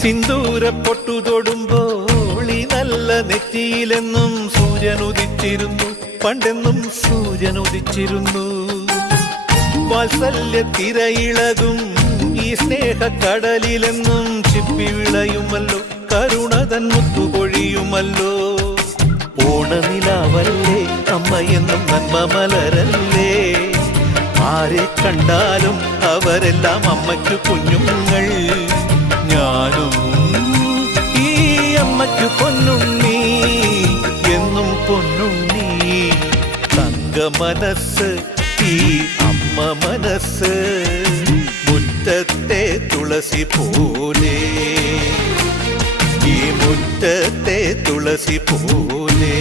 സിന്ദൂര പൊട്ടു തൊടുമ്പോൾ ഈ നല്ല നെറ്റിയിലെന്നും സൂര്യൻ ഉദിച്ചിരുന്നു, പണ്ടെന്നും സൂര്യൻ ഉദിച്ചിരുന്നു. വാത്സല്യ തിരയിളകും ഈ സ്നേഹക്കടലിലെന്നും ചിപ്പി വിളയുമല്ലോ, കരുണതൻ മുത്തുപൊഴിയുമല്ലോ. ഓണനിലാവല്ലേ അമ്മയെന്നും നന്മ മലരല്ലേ, ആരെ കണ്ടാലും അവരെല്ലാം അമ്മയ്ക്കു കുഞ്ഞുങ്ങൾ. ഞാനും ഈ അമ്മയ്ക്കു പൊന്നുണ്ണി, എന്നും പൊന്നുണ്ണി. തങ്ക മനസ്സ് ഈ അമ്മ മനസ്സ്, മുറ്റത്തെ തുളസി പോലെ, ഈ മുറ്റത്തെ തുളസി പോലെ.